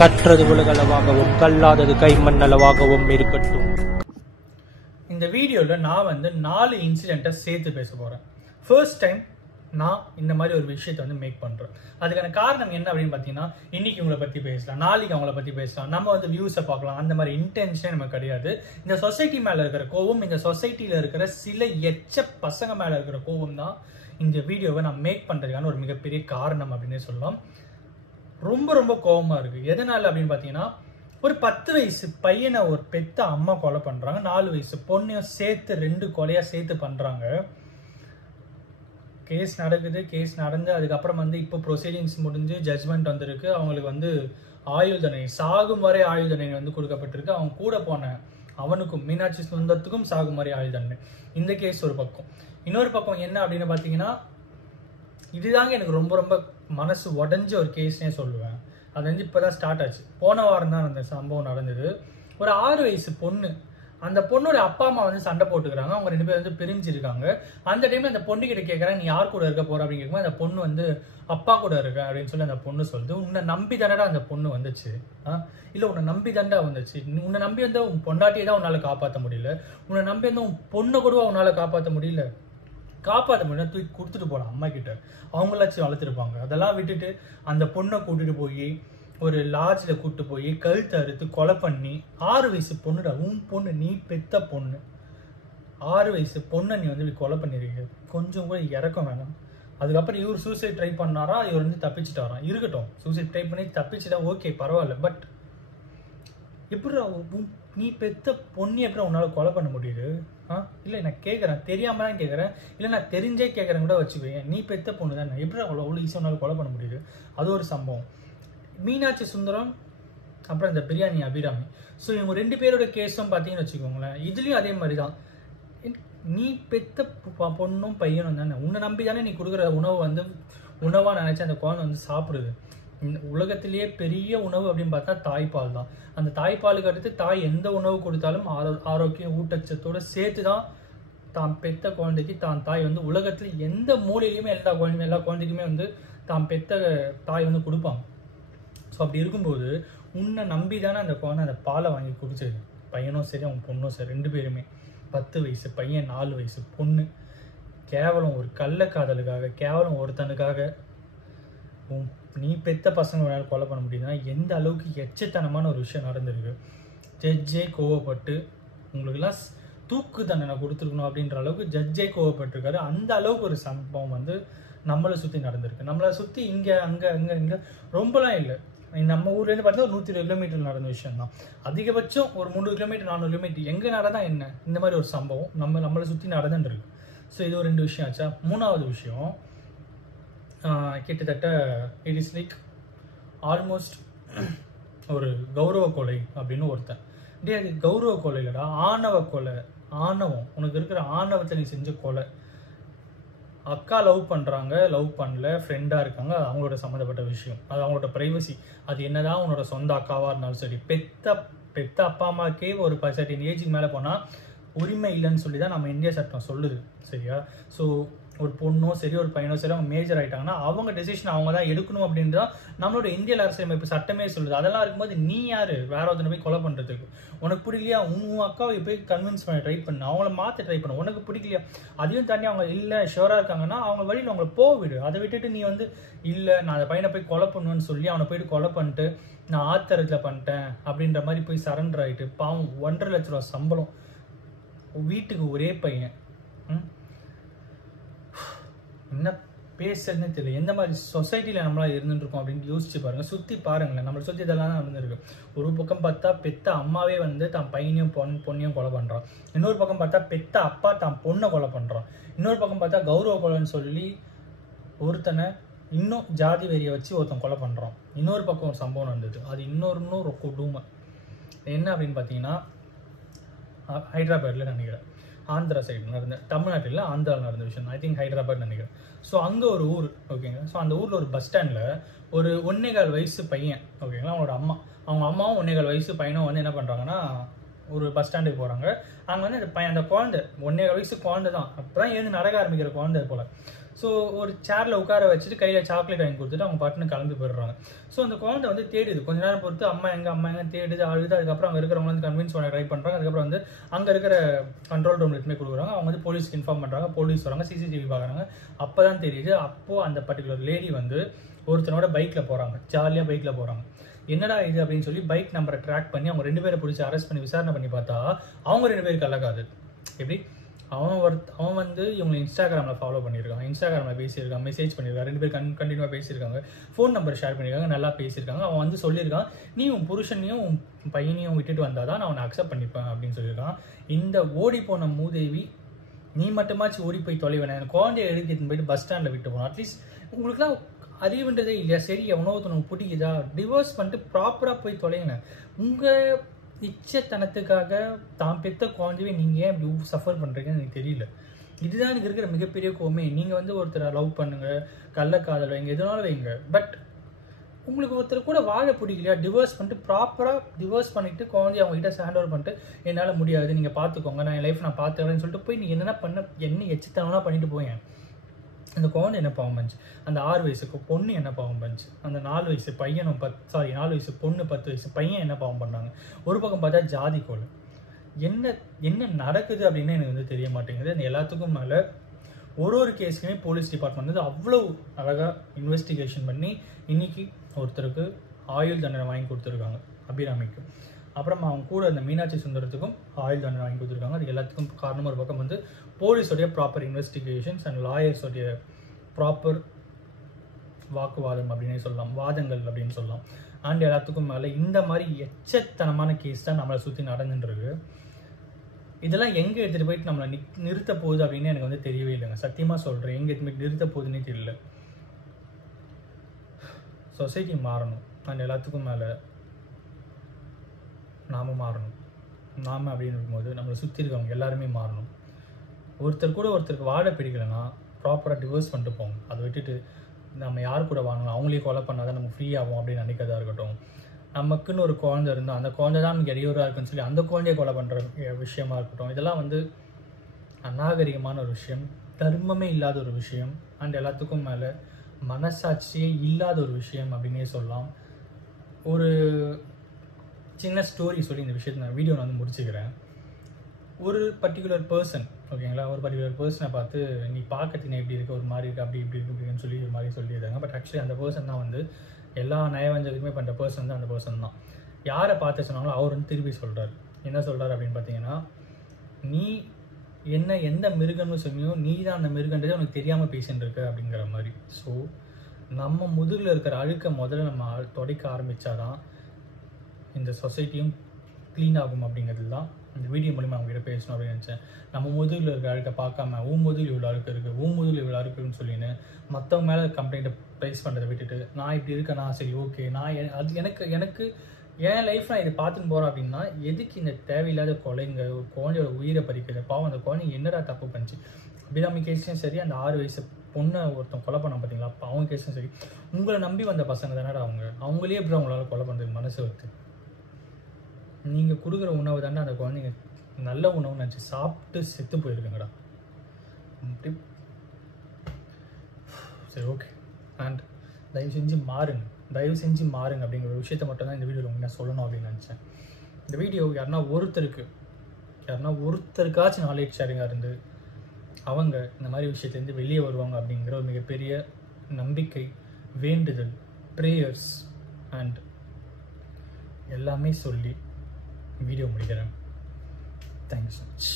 கற்றது உலகளவாகவும் கல்லாதது கைமண்ணளவாகவும் இருக்கட்டும். இந்த வீடியோவில் நான் 4 இன்சிடென்ட்டை சேர்த்து பேச போகிறேன். ஃபர்ஸ்ட் டைம் நான் இந்த மாதிரி ஒரு விஷயத்தை மேக் பண்ணுறேன். அதுக்கான காரணம் என்ன அப்படின்னு பார்த்தீங்கன்னா, இன்னைக்கு உங்களை பற்றி பேசலாம், நாளைக்கு அவங்கள பற்றி பேசலாம், நம்ம வியூஸை பார்க்கலாம், அந்த மாதிரி இன்டென்ஷனே நமக்கு கிடையாது. இந்த சொசைட்டி மேலே இருக்கிற கோவம், இந்த சொசைட்டியில் இருக்கிற சில எச்ச பசங்க மேலே இருக்கிற கோவம் தான் இந்த வீடியோவை நான் மேக் பண்ணுறதுக்கான ஒரு மிகப்பெரிய காரணம் அப்படின்னே சொல்லலாம். ரொம்ப ரொம்ப கோவமாக இருக்குது. எதனால அப்படின்னு பார்த்தீங்கன்னா, ஒரு 10 வயசு பையனை ஒரு பெத்த அம்மா கொலை பண்ணுறாங்க, 4 வயசு பொண்ணையும் சேர்த்து 2 கொலையாக சேர்த்து பண்ணுறாங்க. கேஸ் நடக்குது, கேஸ் நடந்து அதுக்கப்புறம் இப்போ ப்ரொசீடிங்ஸ் முடிஞ்சு ஜட்ஜ்மெண்ட் வந்திருக்கு. அவங்களுக்கு ஆயுள் தண்டனை, சாகும் வரை ஆயுள் தண்டனை கொடுக்கப்பட்டிருக்கு. அவங்க கூட போன அவனுக்கும் மீனாட்சி சுந்தரத்துக்கும் சாகும் வரை ஆயுள் தண்டனை. இந்த கேஸ் ஒரு பக்கம். இன்னொரு பக்கம் என்ன அப்படின்னு பார்த்தீங்கன்னா, இதுதாங்க எனக்கு ரொம்ப ரொம்ப மனசு உடஞ்ச ஒரு கேஸ்னே சொல்லுவேன். அது இப்போதான் ஸ்டார்ட் ஆச்சு. போன வாரம் தான் அந்த சம்பவம் நடந்தது. ஒரு 6 வயசு பொண்ணு, அந்த பொண்ணோட அப்பா அம்மா சண்டை போட்டுக்கிறாங்க. அவங்க 2 பேர் பிரிஞ்சிருக்காங்க. அந்த டைம்ல அந்த பொண்ணு கிட்ட கேட்கறாங்க, நீ யார் கூட இருக்க போற அப்படின்னு கேட்கும்போது அந்த பொண்ணு அப்பா கூட இருக்க அப்படின்னு சொல்லி அந்த பொண்ணு சொல்லுது. உன்னை நம்பி தானடா அந்த பொண்ணு வந்துச்சு, இல்ல உன்னை நம்பி தாண்டா வந்துச்சு. உன்னை நம்பி உன் பொண்டாட்டியை தான் உன்னால காப்பாற்ற முடியல, உன்னை நம்பி உன் பொண்ணை கூட உன்னால காப்பாற்ற முடியல. காப்பாற்ற முடியல, தூக்கி கொடுத்துட்டு போன அம்மா கிட்ட, அவங்களாச்சும் வளர்த்துருப்பாங்க. அதெல்லாம் விட்டுட்டு அந்த பொண்ணை கூட்டிட்டு போய் ஒரு லாட்ஜில் கூப்பிட்டு போய் கழுத்தை அறுத்து கொலை பண்ணி, 6 வயசு பொண்ணுடா, உன் பொண்ணு, நீ பெத்த பொண்ணு, 6 வயசு பொண்ணை நீ கொலை பண்ணிருக்க. கொஞ்சம் கூட இறக்கம் வேணாம். அதுக்கப்புறம் இவர் சூசைட் ட்ரை பண்ணாரா, இவர் தப்பிச்சுட்டாராம். இருக்கட்டும், சூசைட் ட்ரை பண்ணி தப்பிச்சுட்டா ஓகே, பரவாயில்ல. பட் எப்படி நீ பெத்த பொண்ணு எப்படி உன்னால கொலை பண்ண முடியுது? இல்லை நான் கேட்குறேன், தெரியாம தான் கேட்குறேன், இல்லை நான் தெரிஞ்சே கேட்குறேன் கூட வச்சுக்கோங்க. நீ பெத்த பொண்ணு தானே, எப்படி அவ்வளோ ஈஸியாக உன்னால கொலை பண்ண முடியுது? அது ஒரு சம்பவம். மீனாட்சி சுந்தரம் அப்புறம் இந்த பிரியாணி அபிராமி, ஸோ இவங்க 2 பேரோட கேஸும் பார்த்தீங்கன்னு வச்சுக்கோங்களேன். இதுலேயும் அதே மாதிரி தான். நீ பெத்த பொண்ணும் பையனும் தானே, உன்னை நம்பி தானே நீ கொடுக்குற உணவு உணவாக நினச்சி அந்த குழந்தை சாப்பிடுது. உலகத்திலேயே பெரிய உணவு அப்படின்னு பார்த்தா தாய்ப்பால் தான். அந்த தாய்ப்பாலுக்கு அடுத்து தாய் எந்த உணவு கொடுத்தாலும் ஆரோக்கியம் ஊட்டச்சத்தோடு சேர்த்து தான் தான் பெத்த குழந்தைக்கு தான் தாய் உலகத்தில் எந்த மூலையிலையுமே எல்லா குழந்தைக்குமே தான் பெத்த தாய் கொடுப்பாங்க. ஸோ அப்படி இருக்கும்போது உன்னை நம்பி தானே அந்த குழந்தை அந்த பாலை வாங்கி குடிச்சது. பையனும் சரி அவங்க பொண்ணும் சரி 2 பேருமே. 10 வயசு பையன், 4 வயசு பொண்ணு. கேவலம் ஒரு கள்ளக்காதலுக்காக, கேவலம் ஒருத்தனுக்காக நீ பெத்த பசங்க கொலை பண்ண முடியுதுன்னா எந்த அளவுக்கு எச்சத்தனமான ஒரு விஷயம் நடந்திருக்கு. ஜட்ஜே கோவப்பட்டு உங்களுக்குலாம் தூக்கு தண்டனை கொடுத்துருக்கணும் அப்படின்ற அளவுக்கு ஜட்ஜே கோவப்பட்டிருக்காரு. அந்த அளவுக்கு ஒரு சம்பவம் நம்மளை சுற்றி நடந்திருக்கு. நம்மளை சுற்றி இங்கே அங்கே இங்கே ரொம்பலாம் இல்லை. நம்ம ஊர்லேருந்து பார்த்தா ஒரு 120 கிலோமீட்டர் நடந்த விஷயம் தான். அதிகபட்சம் ஒரு 300 கிலோமீட்டர் 400 கிலோமீட்டர் எங்கே நடந்தால் என்ன, இந்த மாதிரி ஒரு சம்பவம் நம்மளை சுற்றி நடந்துருக்கு. ஸோ இது ஒரு 2 விஷயம் ஆச்சா. 3வது விஷயம், கிட்டத்தட்ட இட் இஸ் லைக் ஆல்மோஸ்ட் ஒரு கௌரவ கொலை அப்படின்னு ஒருத்தன். டே அது கௌரவ கொலை இல்லைடா, ஆணவ கொலை. ஆணவம், உனக்கு இருக்கிற ஆணவத்தை நீ செஞ்ச கொலை. அக்கா லவ் பண்ணுறாங்க, லவ் பண்ணல, ஃப்ரெண்டாக இருக்காங்க, அது அவங்களோட சம்மந்தப்பட்ட விஷயம், அது அவங்களோட ப்ரைவசி. அது என்னதான் உன்னோட சொந்த அக்காவாக இருந்தாலும் சரி, பெத்த அப்பா அம்மாக்கே ஒரு 17 ஏஜுக்கு மேலே போனால் உரிமை இல்லைன்னு சொல்லி தான் நம்ம இந்திய சட்டம் சொல்லுது. சரியா? ஸோ ஒரு பொண்ணோ சரி ஒரு பையனோ சரி அவங்க மேஜர் ஆகிட்டாங்கன்னா அவங்க டெசிஷன் அவங்க தான் எடுக்கணும் அப்படின்றதான் நம்மளோட இந்திய அரசியலமைப்பு சட்டமே சொல்லுது. அதெல்லாம் இருக்கும்போது நீ யார் வேற ஒருத்தனை போய் கொலை பண்ணுறதுக்கு? உனக்கு பிடிக்கலையா, உன் அக்காவை போய் கன்வின்ஸ் பண்ண ட்ரை பண்ணு, அவங்கள மாற்ற ட்ரை பண்ணு. உனக்கு பிடிக்கலையா, அதையும் தாண்டி அவங்க இல்லை ஷுவராக இருக்காங்கன்னா அவங்க வழியில் அவங்கள போவிடு. அதை விட்டுட்டு நீ இல்லை நான் அந்த பையனை போய் கொலை பண்ணுவேன்னு சொல்லி அவனை போயிட்டு கொலை பண்ணிட்டு நான் ஆத்திரத்தில் பண்ணிட்டேன் அப்படின்ற மாதிரி போய் சரண்டர் ஆகிட்டு பாவம் 1.5 லட்ச ரூபா சம்பளம், வீட்டுக்கு ஒரே பையன். என்ன பேசுறதுன்னு தெரியல. எந்த மாதிரி சொசைட்டியில் நம்மளால் இருந்துருக்கோம் அப்படின்னு யோசிச்சு பாருங்கள், சுற்றி பாருங்களேன். நம்மளை சுற்றி இதெல்லாம் தான் நடந்திருக்கு. ஒரு பக்கம் பார்த்தா பெத்த அம்மாவே தான் பையனையும் பொண்ணையும் கொலை பண்ணுறான். இன்னொரு பக்கம் பார்த்தா பெத்த அப்பா தான் பொண்ணை கொலை பண்ணுறான். இன்னொரு பக்கம் பார்த்தா கௌரவ கொலைன்னு சொல்லி ஒருத்தனை இன்னும் ஜாதி வெறியை வச்சு ஒருத்தன் கொலை பண்ணுறான். இன்னொரு பக்கம் ஒரு சம்பவம் நடந்தது, அது இன்னொரு ஒரு கொடுமை. என்ன அப்படின்னு பார்த்தீங்கன்னா, ஹைதராபாத்தில் நினைக்கிறேன், ஆந்திரா சைடு நடந்த, தமிழ்நாட்டில் ஆந்திராவில் நடந்த விஷயம். ஐ திங்க் ஹைதராபாத் நினைக்கிறேன். ஸோ அங்கே ஒரு ஊர், ஓகேங்களா. ஸோ அந்த ஊரில் ஒரு பஸ் ஸ்டாண்டில் ஒரு 1.25 வயசு பையன், ஓகேங்களா, அவங்க அம்மாவும் 1.25 வயசு பையனும் என்ன பண்ணுறாங்கன்னா ஒரு பஸ் ஸ்டாண்டுக்கு போகிறாங்க. அங்கே அந்த குழந்தை 1.25 வயசு குழந்தை தான், அப்போ தான் எழுந்து நடக்க ஆரம்பிக்கிற குழந்தை போல். ஸோ ஒரு சேரில் உட்கார வச்சுட்டு கையில் சாக்லேட் வாங்கி கொடுத்துட்டு அவங்க பாட்டுன்னு கிளம்பி போயிடுறாங்க. ஸோ அந்த குழந்தை வந்து தேடுது, கொஞ்ச நேரம் பொறுத்து அம்மா எங்க தேடுது, அழுது. அதுக்கப்புறம் அங்கே இருக்கிறவங்க வந்து கன்வின்ஸ் பண்ண ட்ரை பண்ணுறாங்க. அதுக்கப்புறம் வந்து அங்கே இருக்கிற கண்ட்ரோல் ரூம் எடுத்துமே கொடுக்குறாங்க. அவங்க வந்து போலீஸ்க்கு இன்ஃபார்ம் பண்ணுறாங்க. போலீஸ் வராங்க, சிசிடிவி பார்க்குறாங்க. அப்போ தான் தெரியுது, அப்போது அந்த பர்டிகுலர் லேடி வந்து ஒருத்தனோட பைக்கில் போகிறாங்க, ஜாலியாக பைக்கில் போகிறாங்க. என்னடா இது அப்படின்னு சொல்லி பைக் நம்பரை ட்ராக் பண்ணி அவங்க 2 பேரை பிடிச்சி அரெஸ்ட் பண்ணி விசாரணை பண்ணி பார்த்தா அவங்க 2 பேருக்கு கள்ளக்காது. எப்படி அவன் வந்து இவங்க இன்ஸ்டாகிராமில் ஃபாலோ பண்ணியிருக்காங்க, இன்ஸ்டாகிராமில் பேசியிருக்காங்க, மெசேஜ் பண்ணியிருக்காங்க, 2 பேர் கண்டினியூவாக பேசியிருக்காங்க, ஃபோன் நம்பர் ஷேர் பண்ணியிருக்காங்க, நல்லா பேசியிருக்காங்க. அவன் வந்து சொல்லியிருக்கான், நீ உன் புருஷனையும் உன் பையனையும் விட்டுட்டு வந்தால் தான் நான் அவனை அக்செப்ட் பண்ணிப்பேன் அப்படின்னு சொல்லியிருக்கான். இந்த ஓடி போன மூதேவி, நீ மட்டுமாச்சும் ஓடி போய் தொலைவேன், எனக்கு குழந்தைய எடுத்துட்டு போயிட்டு பஸ் ஸ்டாண்டில் விட்டு போனோம். அட்லீஸ்ட் உங்களுக்குலாம் அறிவுன்றதே இல்லையா? சரி, எவனோ ஒருத்தனுக்கு பிடிக்குதா, டிவோர்ஸ் பண்ணிட்டு ப்ராப்பராக போய் தொலைங்க. உங்கள் இச்சத்தனத்துக்காக தான் பெற்ற குழந்தையே நீங்கள் ஏன் இப்படி சஃபர் பண்ணுறீங்கன்னு எனக்கு தெரியல. இதுதான் எனக்கு இருக்கிற மிகப்பெரிய கோமே. நீங்கள் வந்து ஒருத்தரை லவ் பண்ணுங்கள், கள்ளக்காதல் வைங்க, எதுனாலும் வைங்க. பட் உங்களுக்கு ஒருத்தர் கூட வாழ பிடிக்கலையா, டிவோர்ஸ் பண்ணிட்டு ப்ராப்பராக டிவோர்ஸ் பண்ணிவிட்டு குழந்தைய அவங்ககிட்ட ஹேண்ட் ஓவர் பண்ணிட்டு என்னால் முடியாது, நீங்கள் பார்த்துக்கோங்க, நான் என் லைஃப் நான் பார்த்துக்கிறேன்னு சொல்லிட்டு போய் நீங்கள் என்னென்ன பண்ண என்ன எச்சத்தனம்லாம் பண்ணிட்டு போயேன். அந்த குழந்தை என்ன பாவம் பண்ணிச்சு, அந்த 6 வயசுக்கு பொண்ணு என்ன பாவம் பண்ணிச்சு, அந்த 4 வயசு பையனும் 4 வயசு பொண்ணு 10 வயசு பையன் என்ன பாவம் பண்ணாங்க. ஒரு பக்கம் பார்த்தா ஜாதி கோல். என்ன நடக்குது அப்படின்னு எனக்கு வந்து தெரிய மாட்டேங்குது. அந்த எல்லாத்துக்கும் மேலே ஒரு கேஸுக்குமே போலீஸ் டிபார்ட்மெண்ட் வந்து அவ்வளோ அழகாக இன்வெஸ்டிகேஷன் பண்ணி இன்னைக்கு ஒருத்தருக்கு ஆயுள் தண்டனை வாங்கி கொடுத்துருக்காங்க, அபிராமிக்கு. அப்புறமா அவங்க கூட அந்த மீனாட்சி சுந்தரத்துக்கும் ஆயுள் தண்டனை வாங்கி கொடுத்துருக்காங்க. அது எல்லாத்துக்கும் காரணம் ஒரு பக்கம் வந்து போலீஸோடைய ப்ராப்பர் இன்வெஸ்டிகேஷன்ஸ் அண்ட் லாயர்ஸோடைய ப்ராப்பர் வாக்குவாதம் அப்படின்னு சொல்லலாம், வாதங்கள் அப்படின்னு சொல்லலாம். அண்ட் எல்லாத்துக்கும் மேலே இந்த மாதிரி எச்சத்தனமான கேஸ் தான் நம்மளை சுற்றி நடந்துருக்கு. இதெல்லாம் எங்கே எடுத்துகிட்டு போயிட்டு நம்மளை நிறுத்த போகுது அப்படின்னு எனக்கு வந்து தெரியவே இல்லைங்க. சத்தியமாக சொல்கிறேன், எங்கே எடுத்து போயிட்டு நிறுத்த போகுதுன்னே தெரியல. சொசைட்டி மாறணும். அண்ட் எல்லாத்துக்கும் மேலே நாம் மாறணும். நாம் அப்படின்னு இருக்கும்போது நம்மளை சுற்றி இருக்கவங்க எல்லாருமே மாறணும். ஒருத்தர் கூட ஒருத்தருக்கு வாழ பிடிக்கலைன்னா ப்ராப்பராக டிவோர்ஸ் பண்ணிட்டு போங்க. அதை விட்டுட்டு நம்ம யார் கூட வாங்கணும், அவங்களே கொலை பண்ணாதான் நம்ம ஃப்ரீ ஆகும் அப்படின்னு நினைக்கிறதா இருக்கட்டும். நமக்குன்னு ஒரு குழந்தை இருந்தால் அந்த குழந்தை தான் நமக்கு இடையூறாக இருக்குன்னு சொல்லி அந்த குழந்தைய கொலை பண்ணுற விஷயமா இருக்கட்டும். இதெல்லாம் வந்து அநாகரிகமான ஒரு விஷயம், தர்மமே இல்லாத ஒரு விஷயம், அண்ட் எல்லாத்துக்கும் மேலே மனசாட்சியே இல்லாத ஒரு விஷயம் அப்படின்னே சொல்லலாம். ஒரு சின்ன ஸ்டோரி சொல்லி இந்த விஷயத்தை நான் வீடியோ வந்து முடிச்சுக்கிறேன். ஒரு பர்டிகுலர் பர்சன், ஓகேங்களா, ஒரு பர்டிகுலர் பர்சனை பார்த்து நீ பார்க்கறதுக்கு எப்படி இருக்குது, ஒரு மாதிரி இருக்குது, அப்படி இப்படி இருக்கு அப்படின்னு சொல்லி ஒரு மாதிரி சொல்லியிருந்தாங்க. பட் ஆக்சுவலி அந்த பர்சன் தான் வந்து எல்லா நயவஞ்சலுக்குமே பண்ணுற பர்சன் தான் அந்த பர்சன் தான். யாரை பார்த்து சொன்னாங்களோ அவர் வந்து திருப்பி சொல்கிறார். என்ன சொல்கிறார் அப்படின்னு பார்த்தீங்கன்னா, நீ என்ன எந்த மிருகம்னு சொன்னியோ நீ தான் அந்த மிருகன்றதே உனக்கு தெரியாமல் பேசின்னு இருக்க அப்படிங்கிற மாதிரி. ஸோ நம்ம முதுகில் இருக்கிற அழுக்க முதல்ல நம்ம துடைக்க ஆரம்பித்தாதான் இந்த சொசைட்டியும் க்ளீன் ஆகும் அப்படிங்கிறது தான் இந்த வீடியோ மூலிமா அவங்ககிட்ட பேசணும் அப்படின்னு நினச்சேன். நம்ம முதுகில் இருக்கிற அழுக்கை பார்க்காம முதுகில் இவ்வளோ அழுக்கு இருக்குது, முதுகில் இவ்வளோ அழுக்குன்னு சொல்லின்னு மற்றவங்க மேலே கம்ப்ளைண்ட்டை ப்ரைஸ் பண்ணுறதை விட்டுட்டு நான் இப்படி இருக்கேனா, சரி ஓகே, நான் அது எனக்கு என் லைஃப் நான் இதை பார்த்துன்னு போகிறேன் அப்படின்னா எதுக்கு இந்த தேவையில்லாத கொலைங்க, ஒரு குழந்தையோட உயிரை பறிக்கிறது. பாவம் அந்த குழந்தைங்க என்னடா தப்பு பண்ணிச்சு. அபிராமி கேஸும் சரி, அந்த 6 வயசு பொண்ணை ஒருத்தன் கொலை பண்ண பார்த்தீங்களா, அப்போ அவங்க கேஸும் சரி. உங்களை நம்பி வந்த பசங்க தானடா அவங்களே எப்படி அவங்களால கொலை பண்ணுறதுக்கு மனசு வருது. நீங்கள் கொடுக்குற உணவு தானே அந்த குழந்தைங்க நல்ல உணவு நினச்சி சாப்பிட்டு செத்து போயிருக்குங்கடா. அப்படி சரி ஓகே. அண்ட் தயவு செஞ்சு மாறுங்க அப்படிங்கிற ஒரு விஷயத்த மட்டும் தான் இந்த வீடியோவில் உங்களுக்கு நான் சொல்லணும் அப்படின்னு நினச்சேன். இந்த வீடியோ யாருன்னா ஒருத்தருக்காச்சும் நாலேஜ் ஷேரிங்காக இருந்து அவங்க இந்த மாதிரி விஷயத்துலேருந்து வெளியே வருவாங்க அப்படிங்கிற ஒரு மிகப்பெரிய நம்பிக்கை, வேண்டுதல், ப்ரேயர்ஸ் அண்ட் எல்லாமே சொல்லி வீடியோ முடிக்கிறேன். Thank you so much.